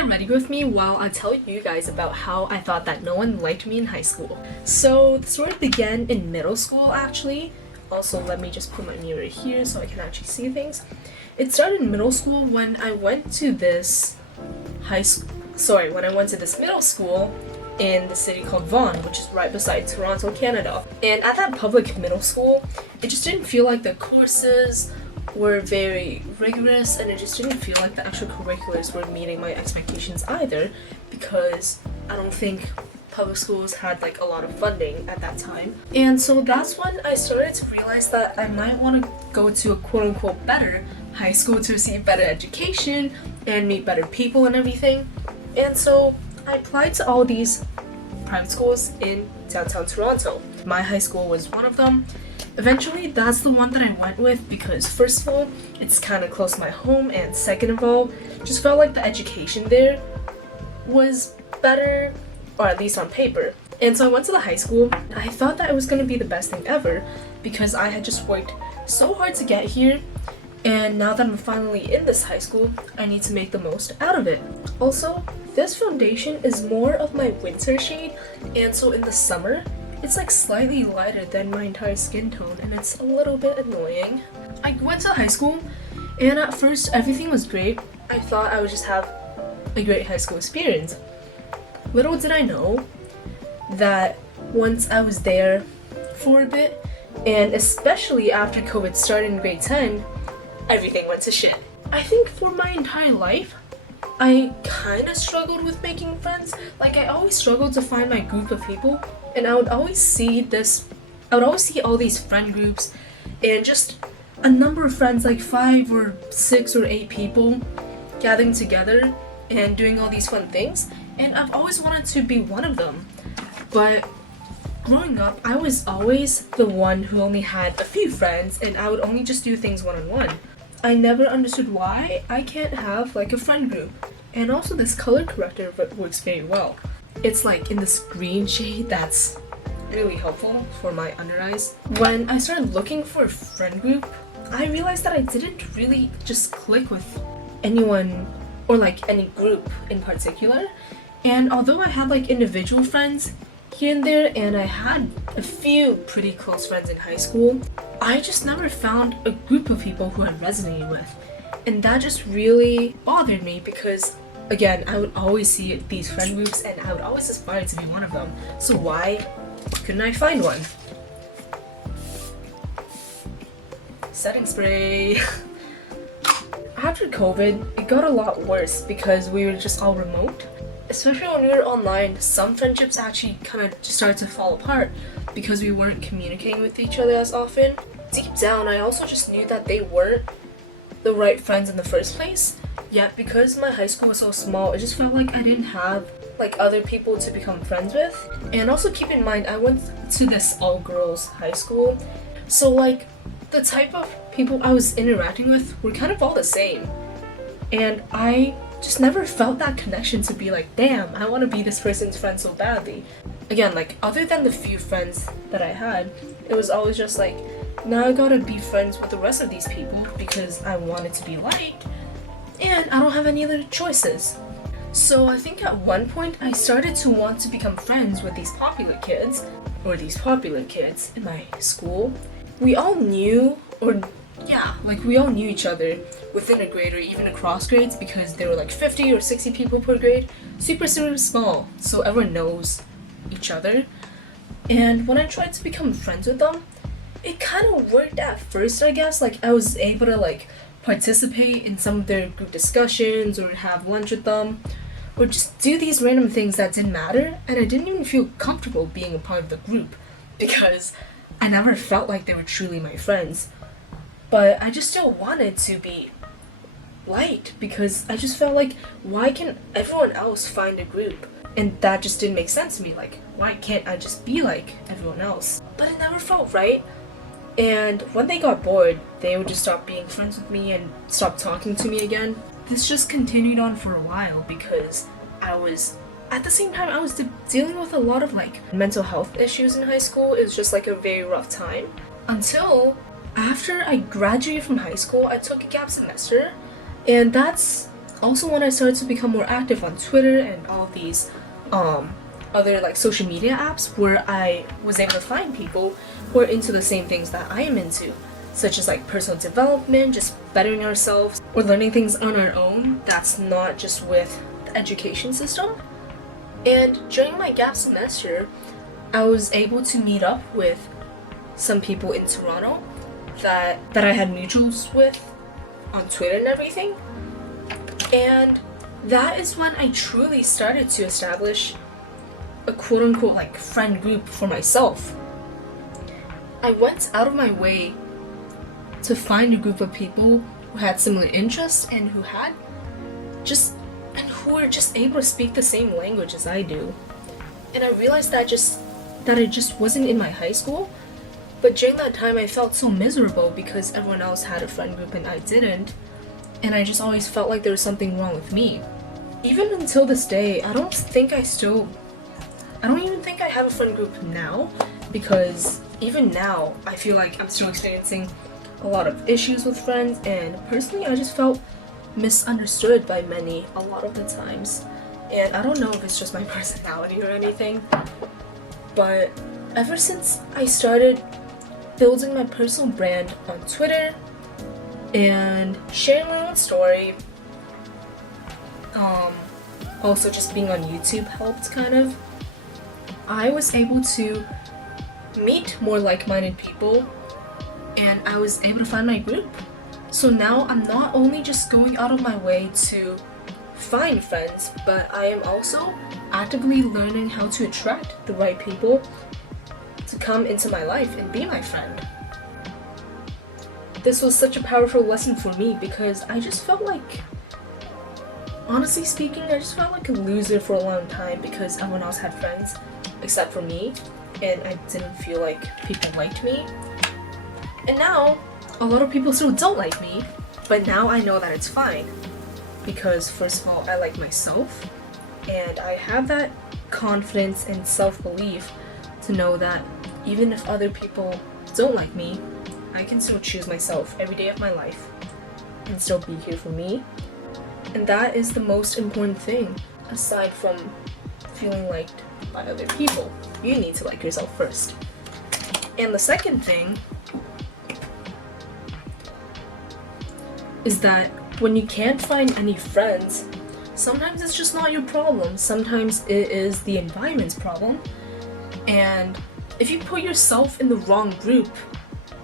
get ready with me while I tell you guys about how I thought that no one liked me in high school. So the story began in middle school actually. Also, let me just put my mirror here so I can actually see things. It started in middle school when I went to this middle school in the city called Vaughan, which is right beside Toronto, Canada. And at that public middle school, it just didn't feel like the courses were very rigorous, and it just didn't feel like the extracurriculars were meeting my expectations either, because I don't think public schools had like a lot of funding at that time. And so that's when I started to realize that I might want to go to a quote-unquote better high school to receive better education and meet better people and everything. And so I applied to all these private schools in downtown Toronto. My high school was one of them. Eventually, that's the one that I went with because first of all, it's kind of close to my home, and second of all, just felt like the education there was better, or at least on paper. And so I went to the high school. I thought that it was going to be the best thing ever because I had just worked so hard to get here, and now that I'm finally in this high school, I need to make the most out of it. Also, this foundation is more of my winter shade, and so in the summer, it's like slightly lighter than my entire skin tone, and it's a little bit annoying. I went to high school, and at first everything was great. I thought I would just have a great high school experience. Little did I know that once I was there for a bit, and especially after COVID started in grade 10, everything went to shit. I think for my entire life, I kind of struggled with making friends. Like, I always struggled to find my group of people, and I would always see all these friend groups and just a number of friends, like 5 or 6 or 8 people gathering together and doing all these fun things, and I've always wanted to be one of them. But growing up, I was always the one who only had a few friends, and I would only just do things one-on-one. I never understood why I can't have like a friend group. And also this color corrector works very well. It's like in this green shade that's really helpful for my under eyes. When I started looking for a friend group, I realized that I didn't really just click with anyone or like any group in particular. And although I had like individual friends here and there, and I had a few pretty close friends in high school, I just never found a group of people who I resonated with. And that just really bothered me because, again, I would always see these friend groups and I would always aspire to be one of them. So why couldn't I find one? Setting spray. After COVID, it got a lot worse because we were just all remote. Especially when we were online, some friendships actually kind of just started to fall apart because we weren't communicating with each other as often. Deep down, I also just knew that they weren't the right friends in the first place. Yet because my high school was so small, it just felt like I didn't have like other people to become friends with. And also keep in mind, I went to this all-girls high school, so like the type of people I was interacting with were kind of all the same. And I just never felt that connection to be like, damn, I want to be this person's friend so badly. Again, like, other than the few friends that I had, it was always just like, now I gotta be friends with the rest of these people because I wanted to be liked, and I don't have any other choices. So I think at one point I started to want to become friends with these popular kids in my school. We all knew each other within a grade or even across grades because there were like 50 or 60 people per grade. Super small, so everyone knows each other. And when I tried to become friends with them, it kind of worked at first, I guess. Like, I was able to like participate in some of their group discussions or have lunch with them or just do these random things that didn't matter, and I didn't even feel comfortable being a part of the group because I never felt like they were truly my friends. But I just still wanted to be liked because I just felt like, why can't everyone else find a group? And that just didn't make sense to me. Like, why can't I just be like everyone else? But it never felt right. And when they got bored, they would just stop being friends with me and stop talking to me again. This just continued on for a while because at the same time, I was dealing with a lot of like mental health issues in high school. It was just like a very rough time. Until after I graduated from high school, I took a gap semester, and that's Also, when I started to become more active on Twitter and all of these other like social media apps where I was able to find people who are into the same things that I am into, such as like personal development, just bettering ourselves, or learning things on our own that's not just with the education system. And during my gap semester, I was able to meet up with some people in Toronto that I had mutuals with on Twitter and everything. And that is when I truly started to establish a quote-unquote like friend group for myself. I went out of my way to find a group of people who had similar interests and who were just able to speak the same language as I do. And I realized that it just wasn't in my high school. But during that time I felt so miserable because everyone else had a friend group and I didn't. And I just always felt like there was something wrong with me. Even until this day, I don't even think I have a friend group now, because even now I feel like I'm still experiencing a lot of issues with friends, and personally I just felt misunderstood by many a lot of the times. And I don't know if it's just my personality or anything, but ever since I started building my personal brand on Twitter and sharing my own story, also just being on YouTube helped kind of, I was able to meet more like-minded people and I was able to find my group. So now I'm not only just going out of my way to find friends, but I am also actively learning how to attract the right people to come into my life and be my friend. This was such a powerful lesson for me because I just felt like, honestly speaking, I just felt like a loser for a long time because everyone else had friends except for me, and I didn't feel like people liked me. And now, a lot of people still don't like me, but now I know that it's fine. Because first of all, I like myself, and I have that confidence and self-belief to know that even if other people don't like me, I can still choose myself every day of my life and still be here for me. And that is the most important thing, aside from feeling liked by other people. You need to like yourself first. And the second thing is that when you can't find any friends, sometimes it's just not your problem. Sometimes it is the environment's problem. And if you put yourself in the wrong group,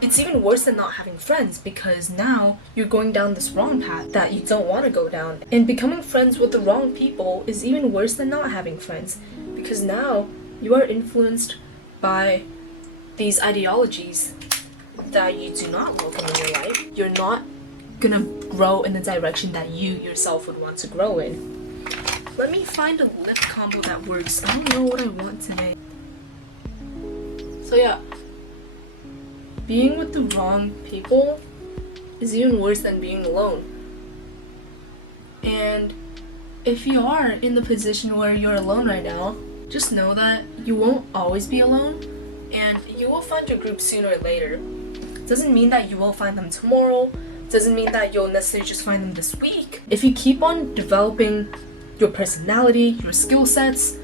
it's even worse than not having friends, because now you're going down this wrong path that you don't want to go down. And becoming friends with the wrong people is even worse than not having friends, because now you are influenced by these ideologies that you do not welcome in your life. You're not gonna grow in the direction that you yourself would want to grow in. Let me find a lip combo that works. I don't know what I want today. So yeah, being with the wrong people is even worse than being alone. And if you are in the position where you're alone right now, just know that you won't always be alone, and you will find your group sooner or later. Doesn't mean that you will find them tomorrow, doesn't mean that you'll necessarily just find them this week. If you keep on developing your personality, your skill sets,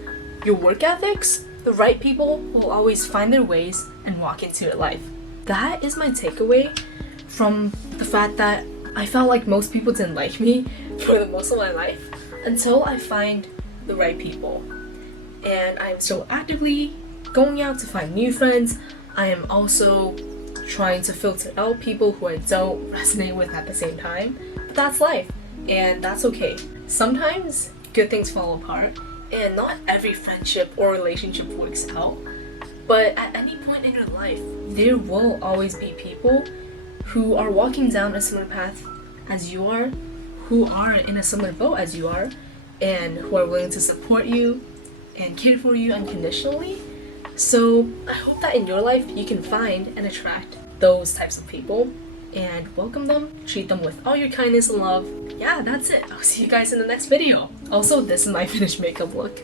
your work ethics, the right people will always find their ways and walk into your life. That is my takeaway from the fact that I felt like most people didn't like me for the most of my life until I find the right people. And I'm still actively going out to find new friends. I am also trying to filter out people who I don't resonate with at the same time. But that's life, and that's okay. Sometimes good things fall apart, and not every friendship or relationship works out. But at any point in your life, there will always be people who are walking down a similar path as you are, who are in a similar boat as you are, and who are willing to support you and care for you unconditionally. So I hope that in your life you can find and attract those types of people and welcome them, treat them with all your kindness and love. Yeah, that's it. I'll see you guys in the next video. Also, this is my finished makeup look.